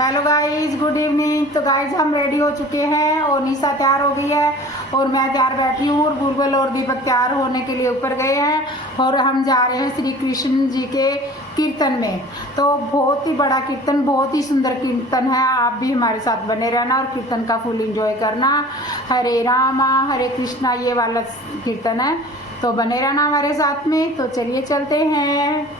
Hello guys, good evening. तो guys हम ready हो चुके हैं और निशा तैयार हो गई है और मैं तैयार बैठी हूँ और बुलबुल और दीपक तैयार होने के लिए ऊपर गए हैं और हम जा रहे हैं श्री कृष्ण जी के कीर्तन में। तो बहुत ही बड़ा कीर्तन, बहुत ही सुंदर कीर्तन है। आप भी हमारे साथ बने रहना और कीर्तन का फुल एंजॉय करना। हरे रामा हरे कृष्णा ये वाला कीर्तन है, तो बने रहना हमारे साथ में। तो चलिए चलते हैं।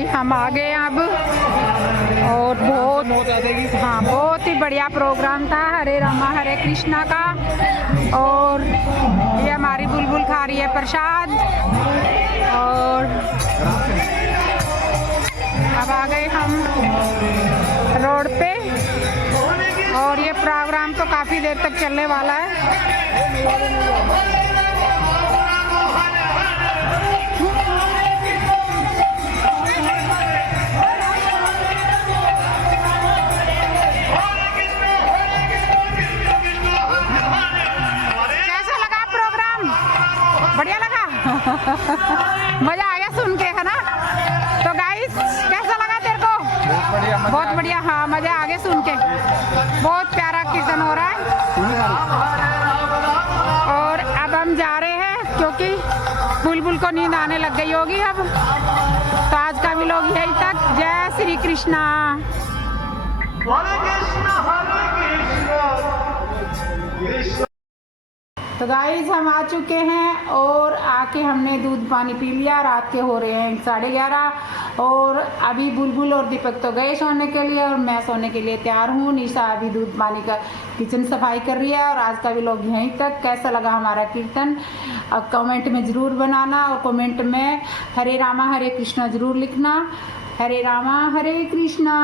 भाई हम आ गए अब, और बहुत ही बढ़िया प्रोग्राम था हरे रामा हरे कृष्णा का। और ये हमारी बुलबुल खा रही है प्रसाद। और अब आ गए हम रोड पे, और ये प्रोग्राम तो काफ़ी देर तक चलने वाला है। बढ़िया लगा मजा आ गया सुन के, है ना? तो गाइस कैसा लगा तेरे को? बहुत बढ़िया। हाँ मजा आ गया सुन के, बहुत प्यारा कीर्तन हो रहा है। और अब हम जा रहे हैं क्योंकि बुलबुल को नींद आने लग गई होगी अब। तो आज का व्लॉग यही तक। जय श्री कृष्णा। तो गाइस हम आ चुके हैं और आके हमने दूध पानी पी लिया। रात के हो रहे हैं 11:30 और अभी बुलबुल और दीपक तो गए सोने के लिए और मैं सोने के लिए तैयार हूँ। निशा अभी दूध पानी का किचन सफाई कर रही है। और आज का व्लॉग यहीं तक। कैसा लगा हमारा कीर्तन अब कमेंट में ज़रूर बनाना, और कमेंट में हरे रामा हरे कृष्णा ज़रूर लिखना। हरे रामा हरे कृष्णा।